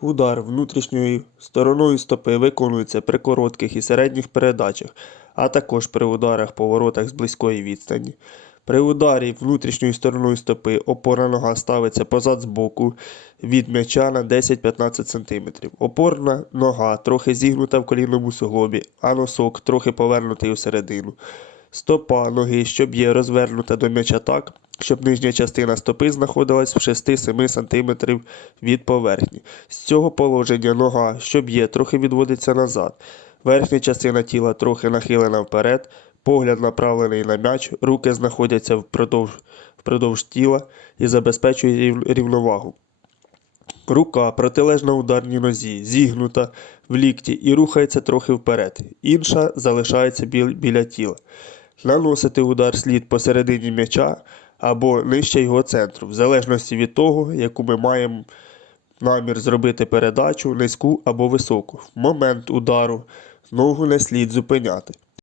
Удар внутрішньою стороною стопи виконується при коротких і середніх передачах, а також при ударах поворотах з близької відстані. При ударі внутрішньою стороною стопи опорна нога ставиться позад збоку від м'яча на 10-15 см. Опорна нога трохи зігнута в колінному суглобі, а носок трохи повернутий у середину. Стопа ноги, що б'є, розвернута до м'яча так, щоб нижня частина стопи знаходилась в 6-7 см від поверхні. З цього положення нога, що б'є, трохи відводиться назад. Верхня частина тіла трохи нахилена вперед, погляд направлений на м'яч, руки знаходяться впродовж, впродовж тіла і забезпечують рів- рівновагу. Рука протилежна ударній нозі, зігнута в лікті і рухається трохи вперед. Інша залишається біл- біля тіла. Наносити удар слід посередині м'яча або нижче його центру, в залежності від того, яку ми маємо намір зробити передачу, низьку або високу. В момент удару ногу не слід зупиняти.